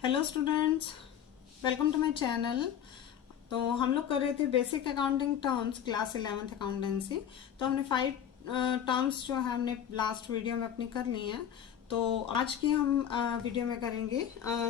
Hello students, welcome to my channel. तो हम लोग कर रहे थे basic accounting terms class 11th accountancy. तो हमने 5 टर्म्स जो है हमने लास्ट वीडियो में अपनी कर ली हैं। तो आज की हम वीडियो में करेंगे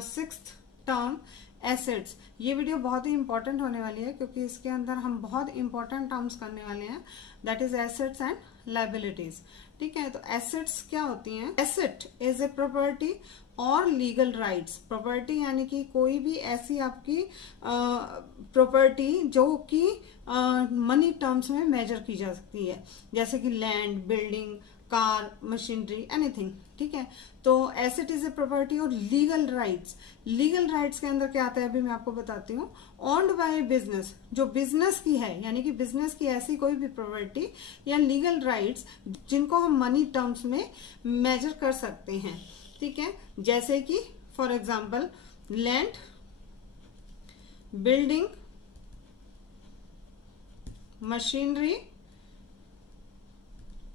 6th टर्म एसेट्स। ये वीडियो बहुत ही इंपॉर्टेंट होने वाली है क्योंकि इसके अंदर हम बहुत इंपॉर्टेंट टर्म्स करने वाले हैं, that is assets and liabilities. ठीक है, तो एसेट्स क्या होती हैं? एसेट इज ए प्रॉपर्टी और लीगल राइट्स। प्रॉपर्टी यानी कि कोई भी ऐसी आपकी प्रॉपर्टी जो कि मनी टर्म्स में मेजर की जा सकती है, जैसे कि land, building, car, machinery, anything. ठीक है, तो एसेट इज ए प्रॉपर्टी। और लीगल राइट्स, लीगल राइट्स के अंदर क्या आता है अभी मैं आपको बताती हूँ। ऑन्ड बाय बिजनेस, जो बिजनेस की है, यानी कि बिजनेस की ऐसी कोई भी प्रॉपर्टी या लीगल राइट्स जिनको हम मनी टर्म्स में मेजर कर सकते हैं। ठीक है, जैसे कि for example land, building, machinery.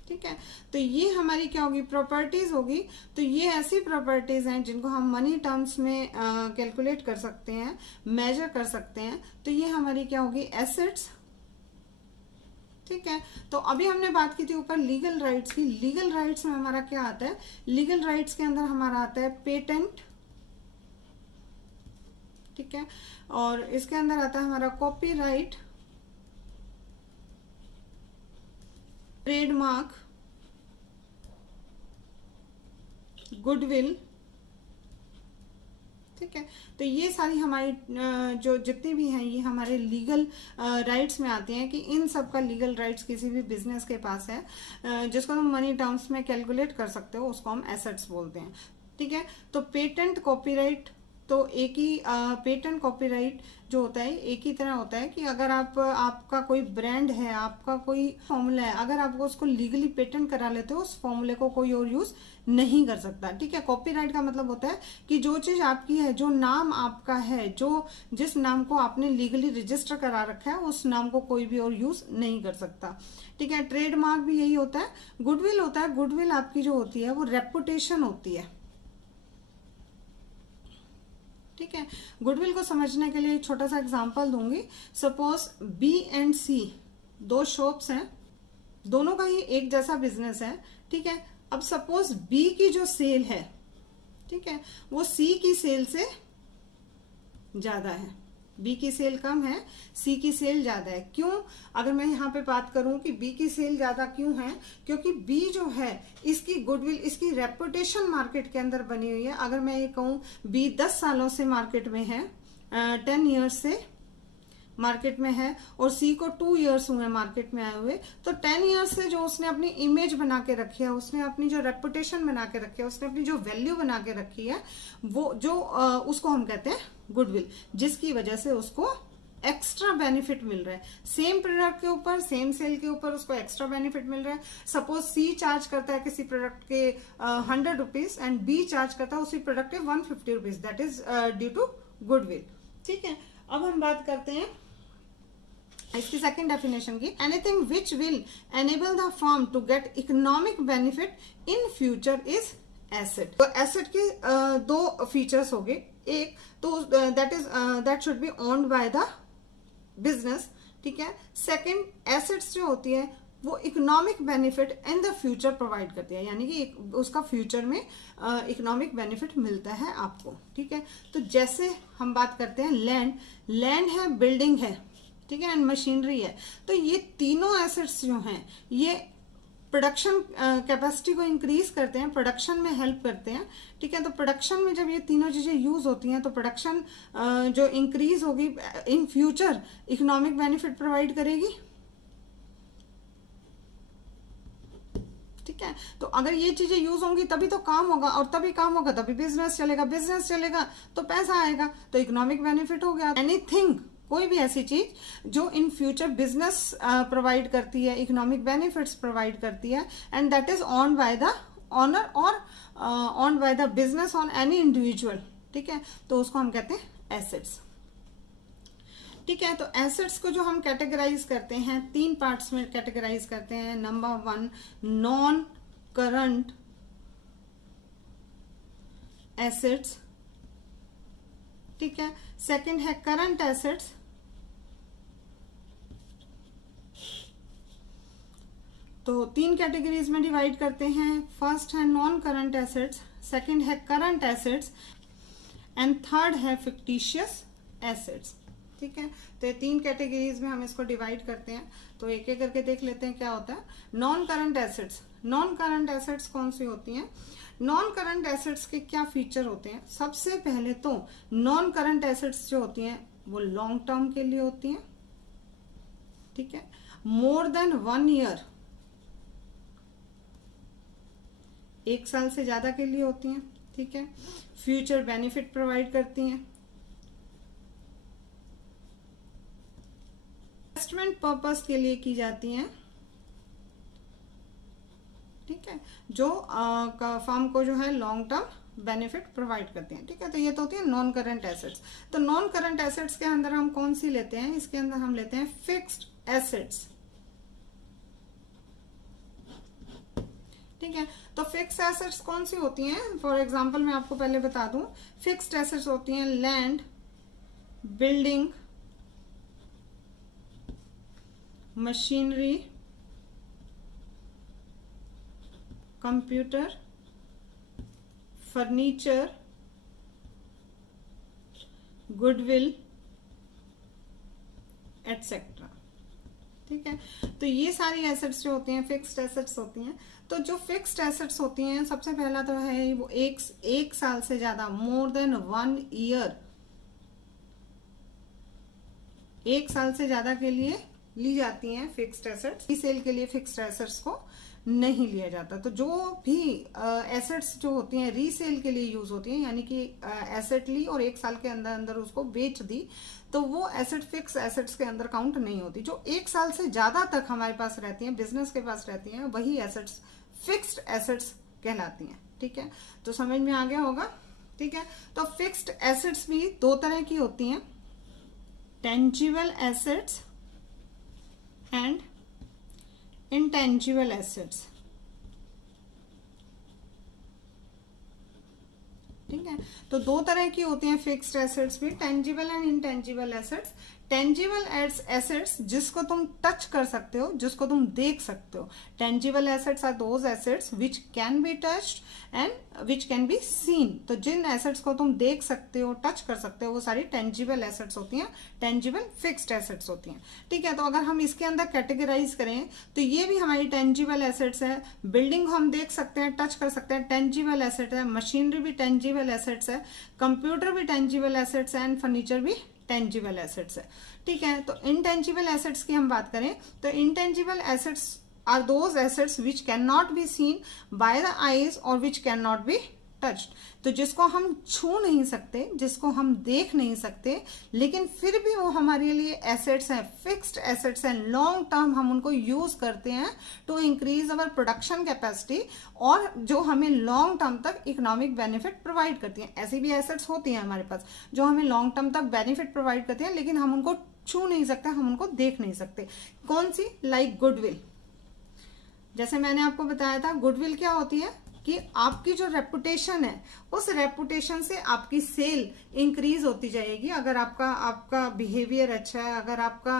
ठीक है, तो ये हमारी क्या होगी? प्रॉपर्टीज होगी। तो ये ऐसी प्रॉपर्टीज हैं जिनको हम मनी टर्म्स में कैलकुलेट कर सकते हैं, मेजर कर सकते हैं। तो ये हमारी क्या होगी? एसेट्स। ठीक है, तो अभी हमने बात की थी ऊपर लीगल राइट्स की। लीगल राइट्स में हमारा क्या आता है? लीगल राइट्स के अंदर हमारा आता है पेटेंट। ठीक है, और इसके अंदर आता है हमारा कॉपीराइट, ट्रेडमार्क, गुडविल। ठीक है, तो ये सारी हमारी जो जितनी भी हैं ये हमारे लीगल राइट्स में आते हैं कि इन सब का लीगल राइट्स किसी भी बिजनेस के पास है, जिसको हम मनी टर्म्स में कैलकुलेट कर सकते हो, उसको हम एसेट्स बोलते हैं। ठीक है, तो पेटेंट, कॉपीराइट, तो एक ही पेटेंट कॉपीराइट जो होता है एक ही तरह होता है कि अगर आपका कोई ब्रांड है, आपका कोई फॉर्मूला है, अगर आप उसको लीगली पेटेंट करा लेते हो, उस फॉर्मूले को कोई और यूज नहीं कर सकता। ठीक है, कॉपीराइट का मतलब होता है कि जो चीज आपकी है, जो नाम आपका है, जो जिस नाम को आपने लीगली रजिस्टर करा रखा है, उस नाम को कोई भी और यूज नहीं कर सकता। ठीक है, ट्रेडमार्क भी यही होता है। गुडविल होता है, गुडविल आपकी जो होती है वो रेपुटेशन होती है। ठीक है, गुडविल को समझने के लिए छोटा सा एग्जांपल दूंगी। सपोज बी एंड सी दो शॉप्स हैं, दोनों का ही एक जैसा बिजनेस है। ठीक है, अब सपोज बी की जो सेल है, ठीक है, वो सी की सेल से ज्यादा है। बी की सेल कम है, सी की सेल ज्यादा है। क्यों? अगर मैं यहाँ पे बात करूं कि बी की सेल ज्यादा क्यों है, क्योंकि बी जो है इसकी गुडविल, इसकी रेपुटेशन मार्केट के अंदर बनी हुई है। अगर मैं ये कहूं बी 10 सालों से मार्केट में है, 10 ईयर्स से मार्केट में है, और सी को 2 ईयर्स हुए मार्केट में आए हुए, तो 10 ईयर्स से जो उसने अपनी इमेज बना के रखी है, उसने अपनी जो रेपुटेशन बना के रखी है, उसने अपनी जो वैल्यू बना के रखी है, वो जो उसको हम कहते हैं गुडविल, जिसकी वजह से उसको एक्स्ट्रा बेनिफिट मिल रहा है। सेम प्रोडक्ट के ऊपर, सेम सेल के ऊपर उसको एक्स्ट्रा बेनिफिट मिल रहा है। सपोज सी चार्ज करता है किसी प्रोडक्ट के 100 रुपीज एंड बी चार्ज करता है उसी प्रोडक्ट के 150 rupees, that is due to goodwill. ठीक है, अब हम बात करते हैं इसकी सेकंड डेफिनेशन की। Anything which will enable the firm to get economic benefit in future is asset. तो एसेट के दो फीचर्स हो गए। एक तो that should be owned by the business. ठीक है, सेकंड, एसेट्स जो होती है वो economic benefit in the future provide करती है, यानी कि उसका फ्यूचर में इकोनॉमिक बेनिफिट मिलता है आपको। ठीक है, तो जैसे हम बात करते हैं लैंड, लैंड है, बिल्डिंग है, ठीक है, एंड मशीनरी है। तो ये तीनों एसेट्स जो हैं ये प्रोडक्शन कैपेसिटी को इंक्रीज करते हैं, प्रोडक्शन में हेल्प करते हैं। ठीक है, तो प्रोडक्शन में जब ये तीनों चीजें यूज होती हैं तो प्रोडक्शन जो इंक्रीज होगी in future economic benefit provide करेगी। ठीक है, तो अगर ये चीजें यूज होंगी तभी तो काम होगा, और तभी काम होगा तभी बिजनेस चलेगा, बिजनेस चलेगा तो पैसा आएगा, तो इकोनॉमिक बेनिफिट हो गया। एनीथिंग, कोई भी ऐसी चीज जो इन फ्यूचर बिजनेस प्रोवाइड करती है, इकोनॉमिक बेनिफिट्स प्रोवाइड करती है, and that is owned by the owner और owned by the business on any individual. ठीक है, तो उसको हम कहते हैं एसेट्स। ठीक है, तो एसेट्स को जो हम कैटेगराइज करते हैं 3 पार्ट्स में कैटेगराइज करते हैं। Number 1, non current assets. ठीक है। सेकंड है करंट एसेट्स, तो 3 कैटेगरीज में डिवाइड करते हैं। फर्स्ट है नॉन करंट एसेट्स, सेकंड है करंट एसेट्स एंड थर्ड है फिक्टिशियस एसेट्स। ठीक है, तो ये 3 कैटेगरीज में हम इसको डिवाइड करते हैं। तो एक एक करके देख लेते हैं क्या होता है। Non current assets, non current assets कौन सी होती हैं? नॉन करंट एसेट्स के क्या फीचर होते हैं? सबसे पहले तो नॉन करंट एसेट्स जो होती हैं वो लॉन्ग टर्म के लिए होती हैं। ठीक है, मोर देन 1 ईयर, 1 साल से ज्यादा के लिए होती हैं। ठीक है, फ्यूचर बेनिफिट प्रोवाइड करती हैं, इन्वेस्टमेंट पर्पस के लिए की जाती हैं। ठीक है, जो फर्म को जो है लॉन्ग टर्म बेनिफिट प्रोवाइड करती हैं। ठीक है, तो ये तो होती है नॉन करंट एसेट्स। तो नॉन करंट एसेट्स के अंदर हम कौन सी लेते हैं? इसके अंदर हम लेते हैं फिक्स्ड एसेट्स। ठीक है, तो फिक्स्ड एसेट्स कौन सी होती हैं? फॉर एग्जांपल मैं आपको पहले बता दूं, फिक्स्ड एसेट्स होती हैं land, building, machinery, computer, furniture, goodwill etcetera. ठीक है, तो ये सारी एसेट्स जो होती हैं फिक्स्ड एसेट्स होती हैं। तो जो फिक्स्ड एसेट्स होती हैं, सबसे पहला तो है वो एक साल से ज्यादा, मोर देन 1 ईयर, 1 साल से ज्यादा के लिए ली जाती हैं फिक्स्ड एसेट्स। रीसेल के लिए फिक्स्ड एसेट्स को नहीं लिया जाता। तो जो भी एसेट्स जो होती हैं रीसेल के लिए यूज होती हैं, यानी कि एसेट ली और 1 साल के अंदर अंदर उसको बेच दी, तो वो एसेट फिक्स एसेट्स के अंदर काउंट नहीं होती। जो 1 साल से ज्यादा तक हमारे पास रहती हैं, बिजनेस के पास रहती हैं, वही एसेट्स फिक्स्ड एसेट्स कहलाती हैं। ठीक है, तो समझ में आ गया होगा। ठीक है, तो फिक्स्ड एसेट्स भी 2 तरह की होती हैं, tangible assets and intangible assets. ठीक है, तो 2 तरह की होती हैं फिक्स्ड एसेट्स भी, tangible and intangible assets. Tangible assets जिसको तुम टच कर सकते हो, जिसको तुम देख सकते हो। Tangible assets are those assets which can be touched and which can be seen. तो जिन एसेट्स को तुम देख सकते हो, टच कर सकते हो, वो सारी टेंजिबल एसेट्स होती हैं, टेंजिबल फिक्स्ड एसेट्स होती हैं। ठीक है, तो अगर हम इसके अंदर कैटेगराइज करें तो ये भी हमारी टेंजिबल एसेट्स है। बिल्डिंग हम देख सकते हैं, टच कर सकते हैं, टेंजिबल एसेट है। मशीनरी भी टेंजिबल एसेट्स है, कंप्यूटर भी टेंजिबल एसेट्स है एंड फर्नीचर भी टेंजिबल एसेट्स है। ठीक है, तो इनटेंजिबल एसेट्स की हम बात करें तो intangible assets are those assets which can not be seen by the eyes और which can not be touched. तो जिसको हम छू नहीं सकते, जिसको हम देख नहीं सकते, लेकिन फिर भी वो हमारे लिए एसेट्स हैं, फिक्स्ड एसेट्स हैं, लॉन्ग टर्म हम उनको यूज करते हैं to increase our production capacity, और जो हमें लॉन्ग टर्म तक इकोनॉमिक बेनिफिट प्रोवाइड करती हैं। ऐसी भी एसेट्स होती हैं हमारे पास जो हमें लॉन्ग टर्म तक बेनिफिट प्रोवाइड करती हैं, लेकिन हम उनको छू नहीं सकते, हम उनको देख नहीं सकते। कौन सी? Like goodwill. जैसे मैंने आपको बताया था, गुडविल क्या होती है कि आपकी जो रेपुटेशन है, उस रेपुटेशन से आपकी सेल इंक्रीज होती जाएगी। अगर आपका बिहेवियर अच्छा है, अगर आपका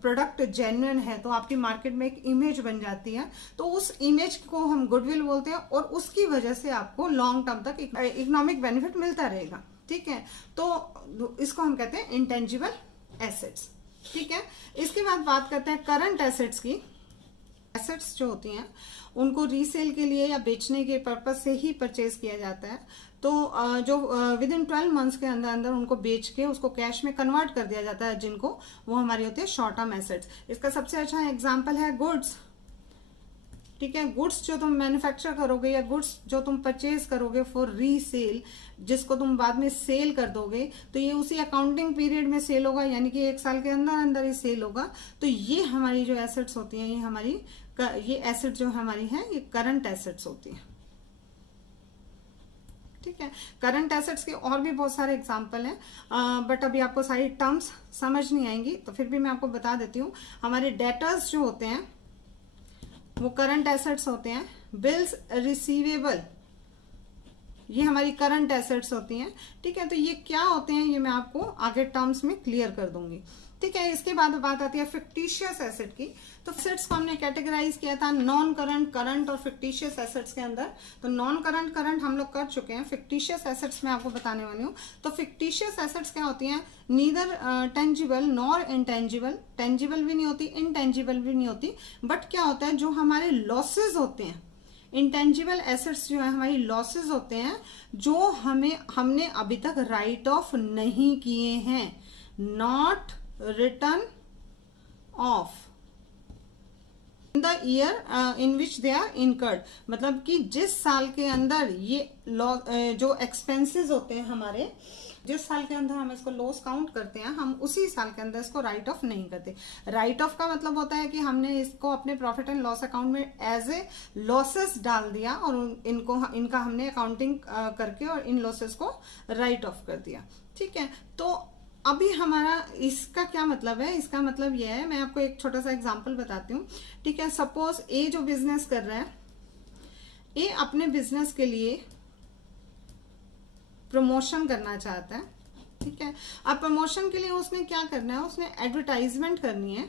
प्रोडक्ट जेन्युइन है, तो आपकी मार्केट में एक इमेज बन जाती है। तो उस इमेज को हम गुडविल बोलते हैं, और उसकी वजह से आपको लॉन्ग टर्म तक इकोनॉमिक बेनिफिट मिलता रहेगा। ठीक है, तो इसको हम कहते हैं इंटेंजिबल एसेट्स। ठीक है, इसके बाद बात करते हैं करंट एसेट्स की। एसेट्स जो होती हैं उनको रीसेल के लिए या बेचने के पर्पज से ही परचेज किया जाता है। तो जो विद इन 12 मंथ्स के अंदर अंदर उनको बेच के उसको कैश में कन्वर्ट कर दिया जाता है, जिनको वो हमारी होती है शॉर्ट टर्म एसेट्स। इसका सबसे अच्छा एग्जांपल है गुड्स। ठीक है, गुड्स जो तुम मैन्युफैक्चर करोगे या गुड्स जो तुम परचेज करोगे फॉर रीसेल, जिसको तुम बाद में सेल कर दोगे, तो ये उसी अकाउंटिंग पीरियड में सेल होगा, यानी कि 1 साल के अंदर अंदर ही सेल होगा। तो ये हमारी जो एसेट्स होती हैं, ये एसेट जो हमारी है, ये करंट एसेट्स होती है। ठीक है, करंट एसेट्स के और भी बहुत सारे एग्जांपल हैं, बट अभी आपको सारी टर्म्स समझ नहीं आएंगी, तो फिर भी मैं आपको बता देती हूँ। हमारे डेटर्स जो होते हैं वो करंट एसेट्स होते हैं। बिल्स रिसीवेबल ये हमारी करंट एसेट्स होती हैं, ठीक है। तो ये क्या होते हैं ये मैं आपको आगे टर्म्स में क्लियर कर दूंगी, ठीक है। इसके बाद बात आती है फिक्टिशियस एसेट की। तो एसेट्स को हमने कैटेगराइज किया था नॉन करंट, करंट और फिक्टिशियस एसेट्स के अंदर। तो नॉन करंट हम लोग कर चुके हैं, फिक्टिशियस एसेट्स मैं आपको बताने वाली हूँ। तो फिक्टिशियस एसेट्स क्या होती हैं, neither tangible nor intangible, tangible भी नहीं होती, इनटेंजिबल भी नहीं होती, बट क्या होता है जो हमारे लॉसेज होते हैं, इंटेंजिबल एसेट्स जो है हमारी लॉसेस होते हैं जो हमने अभी तक राइट ऑफ नहीं किए हैं, not written off in the year in which they are incurred. मतलब कि जिस साल के अंदर ये जो एक्सपेंसेस होते हैं हमारे, जिस साल के अंदर हम इसको लॉस काउंट करते हैं, हम उसी साल के अंदर इसको राइट ऑफ नहीं करते। राइट ऑफ का मतलब होता है कि हमने इसको अपने प्रॉफिट एंड लॉस अकाउंट में एज ए लॉसेस डाल दिया और इनका हमने अकाउंटिंग करके और इन लॉसेस को राइट ऑफ कर दिया, ठीक है। तो अभी हमारा इसका क्या मतलब है, इसका मतलब यह है, मैं आपको एक छोटा सा एग्जांपल बताती हूँ, ठीक है। सपोज ए जो बिजनेस कर रहा है, ए अपने बिजनेस के लिए प्रमोशन करना चाहता है, ठीक है। अब प्रमोशन के लिए उसने क्या करना है, उसने एडवर्टाइजमेंट करनी है,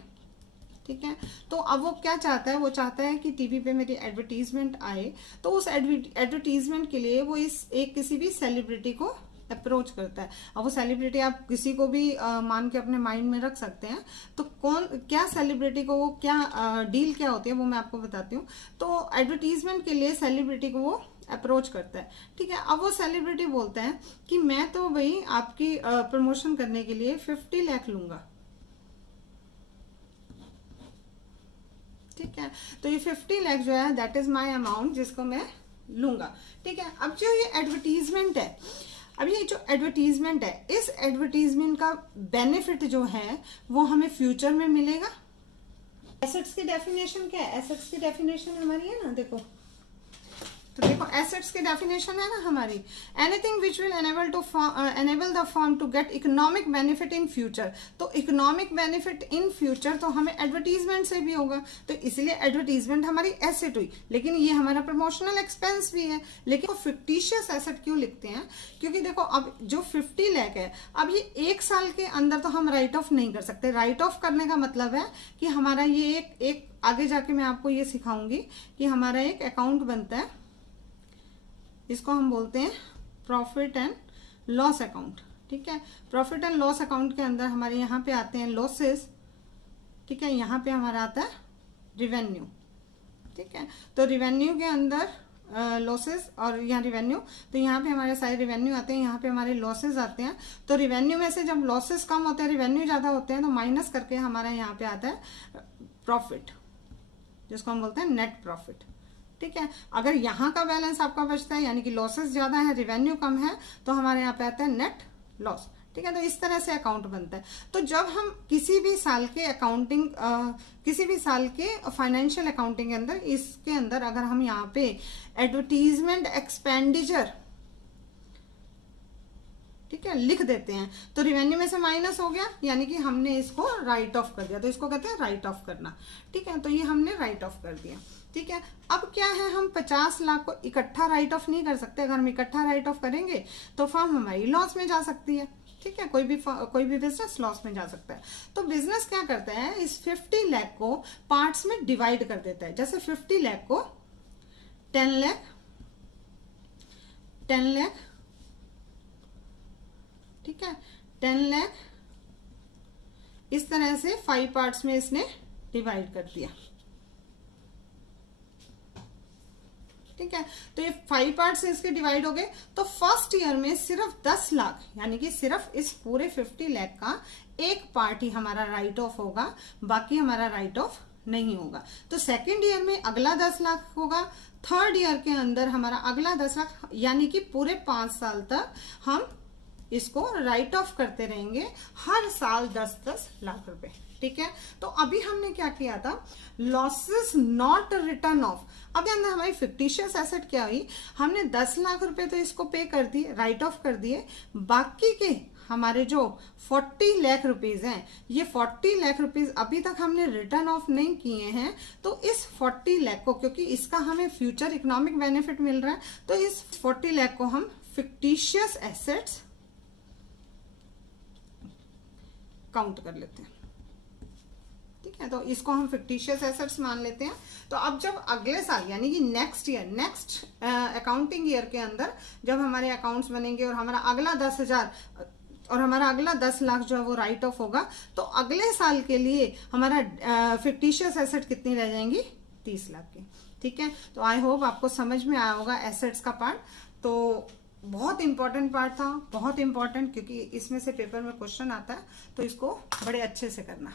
ठीक है। तो अब वो क्या चाहता है, वो चाहता है कि टीवी पे मेरी एडवर्टीजमेंट आए। तो उस एडवर्टीजमेंट के लिए वो किसी भी सेलिब्रिटी को अप्रोच करता है। अब वो सेलिब्रिटी आप किसी को भी मान के अपने माइंड में रख सकते हैं। तो क्या सेलिब्रिटी को वो क्या डील क्या होती है वो मैं आपको बताती हूँ। तो एडवर्टीजमेंट के लिए सेलिब्रिटी को वो अप्रोच करता है, ठीक है। अब वो सेलिब्रिटी बोलते हैं कि मैं तो भाई आपकी प्रमोशन करने के लिए 50 लाख लूंगा, ठीक है। तो ये 50 लाख जो है दैट इज माय अमाउंट जिसको मैं लूंगा, ठीक है। अब जो ये एडवर्टीजमेंट है, अब ये जो एडवर्टीजमेंट है, इस एडवर्टीजमेंट का बेनिफिट जो है वो हमें फ्यूचर में मिलेगा। एसेट्स की डेफिनेशन क्या है, एसेट्स की डेफिनेशन हमारी है ना, देखो तो देखो एसेट्स की डेफिनेशन है ना हमारी, anything which will enable the firm to get economic benefit in future. तो इकोनॉमिक बेनिफिट इन फ्यूचर तो हमें एडवर्टीजमेंट से भी होगा, तो इसलिए एडवर्टीजमेंट हमारी एसेट हुई, लेकिन ये हमारा प्रमोशनल एक्सपेंस भी है। लेकिन वो फिक्टिशियस एसेट क्यों लिखते हैं, क्योंकि देखो अब जो 50 लाख है, अब ये एक साल के अंदर तो हम राइट ऑफ नहीं कर सकते। राइट ऑफ करने का मतलब है कि हमारा ये एक आगे जाके मैं आपको ये सिखाऊंगी कि हमारा एक अकाउंट बनता है, इसको हम बोलते हैं प्रॉफिट एंड लॉस अकाउंट, ठीक है। प्रॉफिट एंड लॉस अकाउंट के अंदर हमारे यहाँ पे आते हैं लॉसेस, ठीक है। यहाँ पे हमारा आता है रिवेन्यू, ठीक है। तो रिवेन्यू के अंदर लॉसेस और यहाँ रिवेन्यू, तो यहाँ पे हमारे सारे रिवेन्यू आते हैं, यहाँ पे हमारे लॉसेस आते हैं। तो रिवेन्यू में से जब लॉसेस कम होते हैं, रिवेन्यू ज़्यादा होते हैं, तो माइनस करके हमारा यहाँ पे आता है प्रॉफिट, जिसको हम बोलते हैं नेट प्रॉफिट, ठीक है। अगर यहाँ का बैलेंस आपका बचता है, यानी कि लॉसेस ज्यादा है, रिवेन्यू कम है, तो हमारे यहाँ पे आता है नेट लॉस, ठीक है। तो इस तरह से अकाउंट बनता है। तो जब हम किसी भी साल के अकाउंटिंग किसी भी साल के फाइनेंशियल अकाउंटिंग के अंदर, इसके अंदर अगर हम यहाँ पे एडवर्टीजमेंट एक्सपेंडिचर, ठीक है, लिख देते हैं, तो रिवेन्यू में से माइनस हो गया, यानी कि हमने इसको राइट ऑफ कर दिया। तो इसको कहते हैं राइट ऑफ करना, ठीक है। तो ये हमने राइट ऑफ कर दिया, ठीक है। अब क्या है, हम 50 लाख को इकट्ठा राइट ऑफ नहीं कर सकते। अगर हम इकट्ठा राइट ऑफ करेंगे तो फर्म हमारी लॉस में जा सकती है, ठीक है। कोई भी बिजनेस लॉस में जा सकता है। तो बिजनेस क्या करता है, इस 50 लाख को पार्ट्स में डिवाइड कर देता है। जैसे 50 लाख को 10 लाख, 10 लाख, ठीक है, 10 लाख, इस तरह से 5 पार्ट्स में इसने डिवाइड कर दिया, ठीक है। तो ये 5 पार्ट से इसके डिवाइड हो गए। तो फर्स्ट ईयर में सिर्फ 10 लाख, यानी कि सिर्फ इस पूरे 50 लाख का एक पार्ट ही हमारा राइट ऑफ होगा, बाकी हमारा राइट ऑफ नहीं होगा। तो सेकेंड ईयर में अगला 10 लाख होगा, थर्ड ईयर के अंदर हमारा अगला 10 लाख, यानी कि पूरे 5 साल तक हम इसको राइट ऑफ करते रहेंगे हर साल 10-10 लाख रुपए। ठीक है, तो अभी हमने क्या किया था, लॉसेस नॉट रिटर्न ऑफ। अब अंदर हमारी फिक्टिशियस एसेट क्या हुई, हमने 10 लाख रुपए तो इसको पे कर दिए, राइट ऑफ कर दिए, बाकी के हमारे जो 40 लाख रुपीज हैं, ये 40 लाख रुपीज अभी तक हमने रिटर्न ऑफ नहीं किए हैं। तो इस 40 लाख को, क्योंकि इसका हमें फ्यूचर इकोनॉमिक बेनिफिट मिल रहा है, तो इस 40 लाख को हम फिक्टिशियस एसेट्स काउंट कर लेते हैं। ठीक है, तो इसको हम फिक्टिशियस एसेट्स मान लेते हैं। तो अब जब अगले साल यानी कि next year, next accounting year के अंदर जब हमारे अकाउंट्स बनेंगे और हमारा अगला 10,000 और हमारा अगला 10 लाख जो है वो राइट ऑफ होगा, तो अगले साल के लिए हमारा फिक्टिशियस एसेट कितनी रह जाएंगी, 30 लाख की। ठीक है, तो आई होप आपको समझ में आया होगा एसेट्स का पार्ट। तो बहुत इंपॉर्टेंट पार्ट था, बहुत इंपॉर्टेंट, क्योंकि इसमें से पेपर में क्वेश्चन आता है, तो इसको बड़े अच्छे से करना।